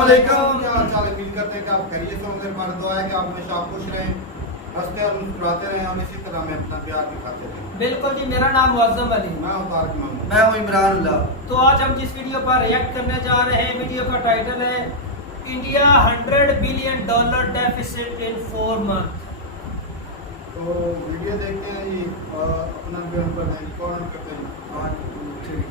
अस्सलामुअलैकुम। क्या हाल चाल है? उम्मीद करते हैं कि आप खैरियत से होंगे। हमारी दुआ है कि आप हमेशा आप खुश रहें, हंसते और मुस्कुराते रहें, हम इसी तरह हमें अपना प्यार दिखाते रहें। बिल्कुल जी, मेरा नाम मुअज़्ज़म अली, मैं हूं तारिक महमूद, मैं हूं इमरान उल्लाह। तो आज हम जिस वीडियो पर रिएक्ट करने जा रहे हैं, वीडियो का टाइटल है India $100 billion deficit in 4 month. तो वीडियो देखते हैं जी, अपना रिकॉर्ड करते हैं। 1 2 3।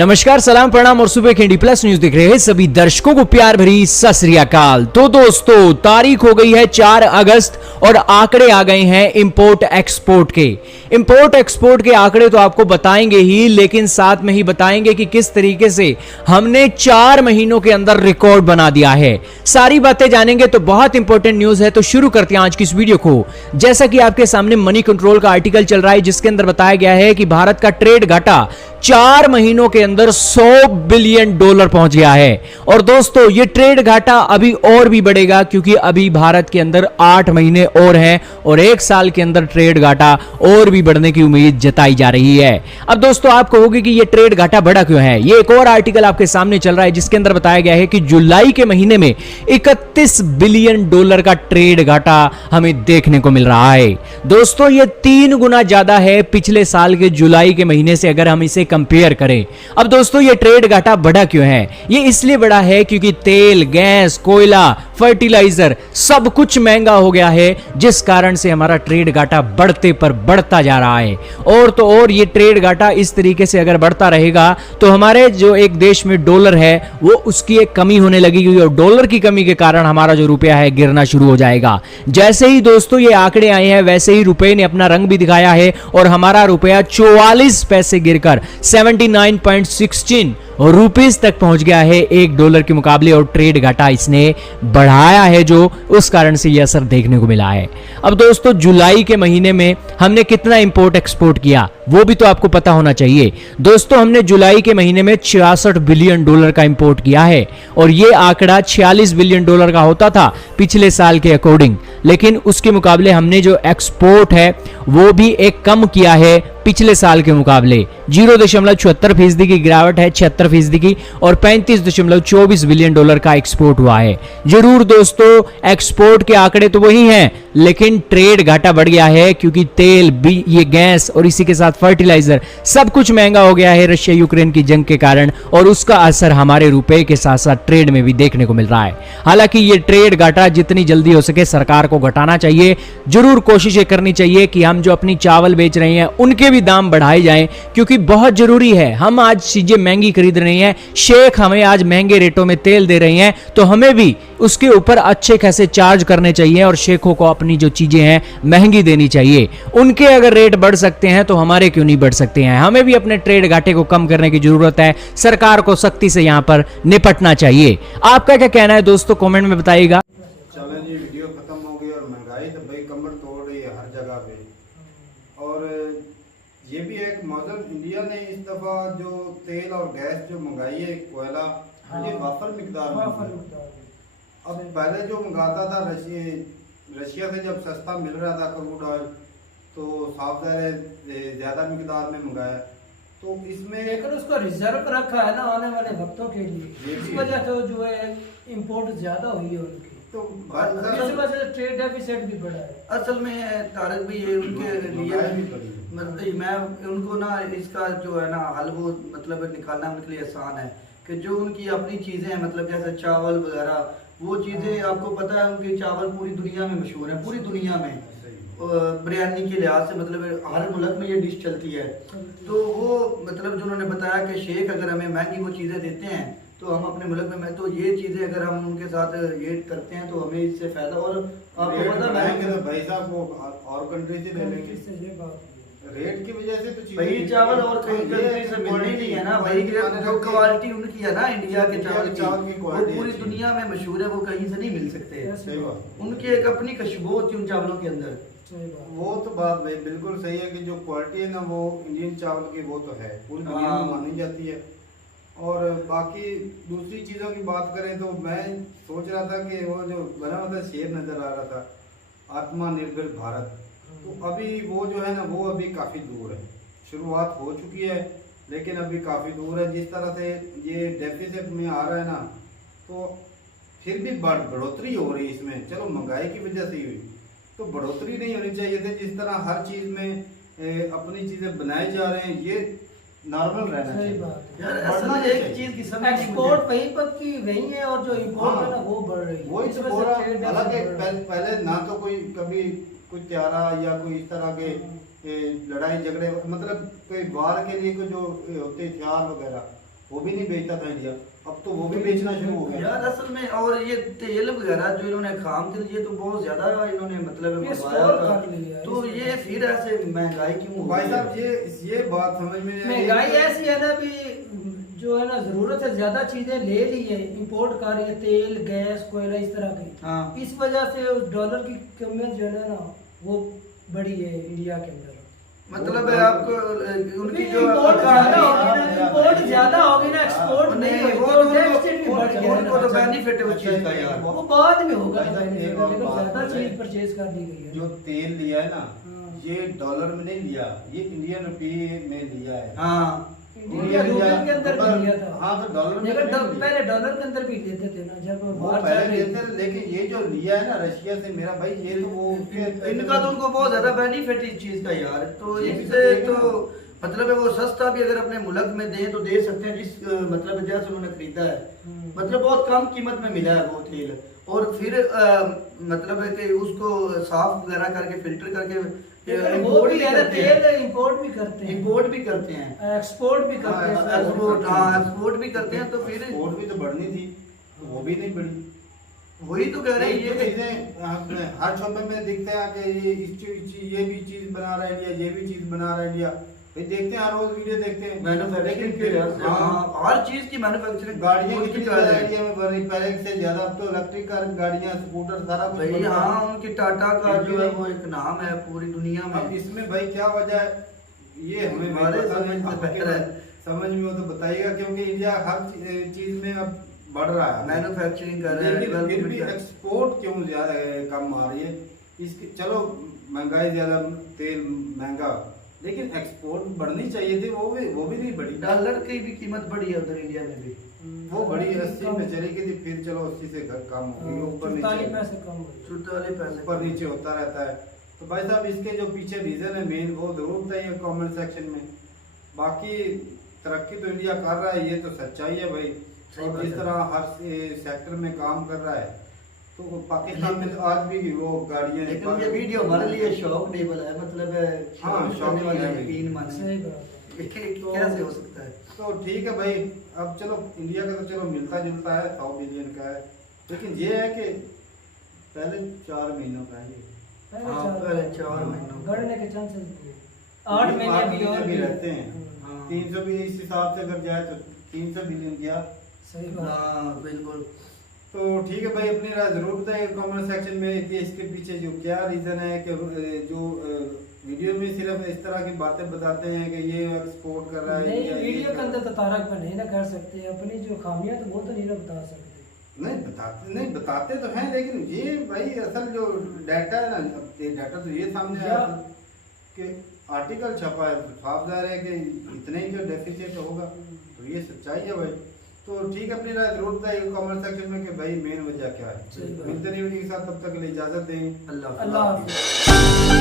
नमस्कार, सलाम, प्रणाम और सुबह के इंडी+ न्यूज देख रहे हैं सभी दर्शकों को प्यार भरी सत श्री अकाल। तो दोस्तों, तारीख हो गई है 4 अगस्त और आंकड़े आ गए हैं इंपोर्ट एक्सपोर्ट के। इंपोर्ट एक्सपोर्ट के आंकड़े तो आपको बताएंगे ही, लेकिन साथ में ही बताएंगे कि किस तरीके से हमने 4 महीनों के अंदर रिकॉर्ड बना दिया है। सारी बातें जानेंगे, तो बहुत इंपॉर्टेंट न्यूज है। तो शुरू करते हैं आज की इस वीडियो को। जैसा कि आपके सामने मनी कंट्रोल का आर्टिकल चल रहा है, जिसके अंदर बताया गया है कि भारत का ट्रेड घाटा 4 महीनों के अंदर $100 बिलियन पहुंच गया है। और दोस्तों, ये ट्रेड घाटा अभी और भी बढ़ेगा, क्योंकि अभी भारत के अंदर 8 महीने और हैं और 1 साल के अंदर ट्रेड घाटा और भी बढ़ने की उम्मीद जताई जा रही है। अब दोस्तों, आप कहोगे कि ये ट्रेड घाटा बढ़ा क्यों है। ये एक और आर्टिकल आपके सामने चल रहा है, जिसके अंदर बताया गया है कि जुलाई के महीने में $31 बिलियन का ट्रेड घाटा हमें देखने को मिल रहा है। दोस्तों, ये 3 गुना ज्यादा है पिछले साल के जुलाई के महीने से, अगर हम इसे कंपेयर करें। अब दोस्तों, ये ट्रेड घाटा बढ़ा क्यों है? ये इसलिए बढ़ा है क्योंकि तेल, गैस, कोयला, फर्टिलाइजर सब कुछ महंगा हो गया है, जिस कारण से हमारा ट्रेड घाटा बढ़ते पर बढ़ता जा रहा है। और तो और ये ट्रेड घाटा इस तरीके से अगर बढ़ता रहेगा, तो हमारे जो एक देश में डॉलर है, वो उसकी एक कमी होने लगेगी और डॉलर की कमी के कारण हमारा जो रुपया है गिरना शुरू हो जाएगा। जैसे ही दोस्तों ये आंकड़े आए हैं, वैसे ही रुपए ने अपना रंग भी दिखाया है और हमारा रुपया 44 पैसे गिरकर 79.16 रुपीस तक पहुंच गया है $1 के मुकाबले। और ट्रेड घाटा इसने बढ़ाया है, जो उस कारण से यह असर देखने को मिला है। अब दोस्तों, जुलाई के महीने में हमने कितना इंपोर्ट एक्सपोर्ट किया, वो भी तो आपको पता होना चाहिए। दोस्तों, हमने जुलाई के महीने में $66 बिलियन का इंपोर्ट किया है और यह आंकड़ा $46 बिलियन का होता था पिछले साल के अकॉर्डिंग। लेकिन उसके मुकाबले हमने जो एक्सपोर्ट है वो भी एक कम किया है पिछले साल के मुकाबले। 0.76% की गिरावट है, 76% की, और $35.24 बिलियन का एक्सपोर्ट हुआ है। जरूर दोस्तों, एक्सपोर्ट के आंकड़े तो वही हैं, लेकिन ट्रेड घाटा बढ़ गया है, क्योंकि तेल, ये गैस और इसी के साथ फर्टिलाइजर सब कुछ महंगा हो गया है रशिया यूक्रेन की जंग के कारण, और उसका असर हमारे रुपए के साथ साथ ट्रेड में भी देखने को मिल रहा है। हालांकि ये ट्रेड घाटा जितनी जल्दी हो सके सरकार को घटाना चाहिए। जरूर कोशिशें करनी चाहिए कि हम जो अपनी चावल बेच रहे हैं उनके भी दाम बढ़ाए जाएं, क्योंकि बहुत जरूरी है। हम आज चीजें महंगी खरीद रहे हैं, शेख हमें आज महंगे रेटों में तेल दे रहे हैं, तो हमें भी उसके ऊपर अच्छे खासे चार्ज करने चाहिए और शेखों को अपनी जो चीजें हैं महंगी देनी चाहिए। उनके अगर रेट बढ़ सकते हैं तो हमारे क्यों नहीं बढ़ सकते हैं? हमें भी अपने ट्रेड घाटे को कम करने की जरूरत है। सरकार को सख्ती से यहां पर निपटना चाहिए। आपका क्या कहना है दोस्तों, कमेंट में बताइएगा। चलें जी, वीडियो खत्म हो गई और महंगाई तो भाई कमर तोड़ रही है हर जगह पे। और ये भी एक मॉडल इंडिया ने इस दफा जो तेल और गैस जो मंगाई है, कोयला, ये वाफर मिकदार में। अब पहले जो मंगाता था रशिया से जब सस्ता मिल रहा था क्रूड ऑयल, तो साफ ज्यादा मिकदार में मंगाया, तो इसमें लेकिन उसको रिजर्व रखा है ना आने वाले वक्तों के लिए, इस वजह से जो है इंपोर्ट ज्यादा हुई है उनकी, तो इस वजह से ट्रेड डेफिसिट भी बढ़ा है। असल में तारिक भी ये उनके लिए मतलब मैं उनको ना इसका जो है ना हल वो मतलब निकालना उनके लिए आसान है, कि जो उनकी अपनी चीजें हैं, मतलब जैसे चावल वगैरह, वो चीजें आपको पता है उनके चावल पूरी दुनिया में मशहूर है, पूरी दुनिया में बिरयानी के लिहाज से, मतलब हर मुल्क में ये डिश चलती है। तो वो मतलब जो उन्होंने बताया कि शेख अगर हमें महंगी वो चीज़ें देते हैं, तो हम अपने मुल्क में तो ये चीज़ें अगर हम उनके साथ ये करते हैं तो हमें इससे फायदा। और आपको पता है तो भाई साहब वो और कंट्री से ले लेंगे, रेट की वजह से तो भाई चावल और कहीं कंट्री से मिलने ही नहीं है ना भाई। जो क्वालिटी उनकी है ना इंडिया के चावल की वो पूरी दुनिया में मशहूर है, वो कहीं से नहीं मिल सकते। उनकी एक अपनी खुशबू होती है उन चावलों के अंदर। वो तो बात भाई बिल्कुल सही है कि जो क्वालिटी है ना वो इंडियन चावल की वो तो है पूरी दुनिया में मानी जाती है। और बाकी दूसरी चीज़ों की बात करें तो मैं सोच रहा था कि वो जो बना हुआ था शेर नज़र आ रहा था आत्मनिर्भर भारत, तो अभी वो जो है ना वो अभी काफ़ी दूर है। शुरुआत हो चुकी है लेकिन अभी काफ़ी दूर है। जिस तरह से ये डेफिसिट में आ रहा है ना, तो फिर भी बढ़ोतरी हो रही है इसमें। चलो महंगाई की वजह से ही हुई, तो बढ़ोतरी नहीं होनी चाहिए थी। जिस तरह हर चीज़ में अपनी चीज़ें बनाए जा रहे हैं, ये नॉर्मल रहना सही चाहिए। बात है। यार बढ़ना असल एक चाहिए। चीज की समझ नहीं एक्सपोर्ट मुझे। वहीं पर की वही है और जो इंपोर्ट है ना वो बढ़ रही है। वही इस तो वजह बोल से रहा trade हूँ। deficit हालांकि बढ़ रहा है। पहले ना तो कोई कभी कोई त्यारा या कोई इस तरह के लड़ाई झगड़े, मतलब कोई वार के लिए कोई जो होते हथियार वगैरह वो भी नहीं बेचता था इंडिया। अब तो वो भी बेचना शुरू हो गया। यार असल में और ये तेल वगैरह जो इन्होंने खाम तेल, ये तो बहुत ज्यादा इन्होंने मतलब ये मंगवाया store था। कर लिया है, तो इसलिए। ये फिर ऐसे महंगाई क्यों हो भाई गई साहब है? ये बात समझ में नहीं आई। महंगाई ऐसी है ना भी जो है ना जरूरत से ज्यादा चीजें ले ली है, इंपोर्ट कर रही है, तेल गैस कोयला इस तरह की। हाँ। इस वजह से उस डॉलर की कीमत जो है ना वो बढ़ी है इंडिया के अंदर। मतलब है आपको उनकी जो इंपोर्ट ज्यादा होगी ना, हाँ, इंपोर्ट ज्यादा होगी ना, एक्सपोर्ट नहीं नहीं, होगी वो तो तो डेफिसिट भी बढ़ गया है उनको ना। तो बेनिफिट है उस चीज का यार। वो बाद में होगा भाई साहब, benefit, एक और लेकिन बात ज्यादा बोले, चीज परचेज कर दी गई है। जो तेल लिया है ना, हाँ। ये डॉलर में नहीं लिया, ये इंडियन रुपये में लिया है। हाँ इंडिया रुपये के अंदर भी लिया था। हाँ तो डॉलर में लेकिन नहीं लिया। पहले डॉलर के अंदर भी लेते थे ना जब वो बाहर पहले चल रही लेते थे, लेकिन ये जो लिया है ना रशिया से मेरा भाई, ये तो वो इनका तो उनको बहुत ज्यादा बेनिफिट इस चीज का यार। तो ये भी इससे तो तो मतलब है वो सस्ता भी अगर अपने मुल्क में दे तो दे सकते हैं, जिस मतलब जैसे उन्होंने खरीदा है, मतलब बहुत कम कीमत में मिला है वो तेल। और फिर मतलब है कि उसको साफ वगैरह करके फिल्टर करके लेकिन वो भी है ना, तेल इंपोर्ट भी करते हैं, इंपोर्ट भी करते हैं, एक्सपोर्ट भी करते हैं। एक्सपोर्ट, हाँ एक्सपोर्ट भी करते हैं। तो फिर एक्सपोर्ट भी तो बढ़नी थी, तो वो भी नहीं बढ़ी। वही तो कह रहे हैं ये ये चीजें हर शोबे में दिखते हैं कि ये भी चीज बना रहा है इंडिया, ये भी चीज बना रहा है इंडिया। भाई देखते हैं, हर रोज वीडियो देखते हैं। मैन्युफैक्चरिंग फिर हाँ हर चीज की मैन्युफैक्चरिंग गाड़ियां उनकी कितनी चाल ज्यादा है। इंडिया में बढ़ रही, पहले से ज्यादा। अब तो इलेक्ट्रिक कार गाड़ियां, स्कूटर, सारा कुछ भाई बन रहा है। हाँ उनकी टाटा का जो है वो एक नाम है पूरी दुनिया अब में। इसमें भाई क्या वजह है, ये हमें हमारे पता नहीं, समझ से आपके बेहतर है। समझ में हो तो बताइएगा, क्योंकि इंडिया हर चीज में अब बढ़ रहा है। मैन्युफैक्चरिंग कर रहे हैं, लेकिन फिर भी development कर- एक्सपोर्ट क्यों ज्यादा कम आ रही है? इसकी चलो महंगाई ज्यादा, तेल महंगा, लेकिन एक्सपोर्ट बढ़नी चाहिए थी, वो भी नहीं बढ़ी। डॉलर की भी कीमत बढ़ी है उधर इंडिया में भी। वो बढ़ी 80 पे चली गई थी, फिर चलो 80 से घर कम हो गई, ऊपर 44 नीचे पैसे कम हो गए। 44 पैसे ऊपर नीचे होता रहता है। तो भाई साहब इसके जो पीछे रीजन है मेन, वो जरूर बताइए कमेंट सेक्शन में। बाकी तरक्की तो इंडिया कर रहा है, ये तो सच्चाई है भाई। सही और बात जिस है। तरह हर सेक्टर में काम कर रहा है, तो पाकिस्तान में तो आज भी वो गाड़ियां, लेकिन ये वीडियो हमारे लिए शॉक डेबल है, मतलब है हाँ, शॉक शॉकिंग करने वाली है है, भाई। यकीन माने सही बात है। कैसे हो सकता है। तो ठीक है भाई। अब चलो इंडिया का तो चलो मिलता जुलता है, 100 बिलियन का है, लेकिन ये है कि पहले 4 महीनों का है ये। पहले 4 महीनों का। बढ़ने के चांसेस 8 महीने भी और भी रहते हैं। हाँ। 300 भी इस हिसाब से अगर जाए तो 300 बिलियन गया। सही बात है। हाँ बिल्कुल। तो ठीक है भाई, अपनी राय जरूर बताइए कमेंट सेक्शन में कि इसके पीछे जो क्या रीजन है कि जो वीडियो में सिर्फ इस तरह की बातें बताते हैं कि ये एक्सपोर्ट कर रहा है नहीं, या ये वीडियो के कर- अंदर तो तारक में नहीं ना कर सकते, अपनी जो खामियां तो वो तो नहीं ना बता सकते। नहीं बताते तो हैं, लेकिन ये भाई असल जो डाटा है ना, ये डाटा तो ये सामने आया था कि आर्टिकल छपा है, साफ जाहिर है कि इतने ही जो डेफिसिट होगा, तो ये सच्चाई है भाई। तो ठीक है, अपनी राय जरूर बताइए कमेंट सेक्शन में कि भाई मेन वजह क्या है। सही बात। मिलते नहीं वीडियो के साथ, तब तक के लिए इजाजत दें। अल्लाह अल्लाह हाफिज़।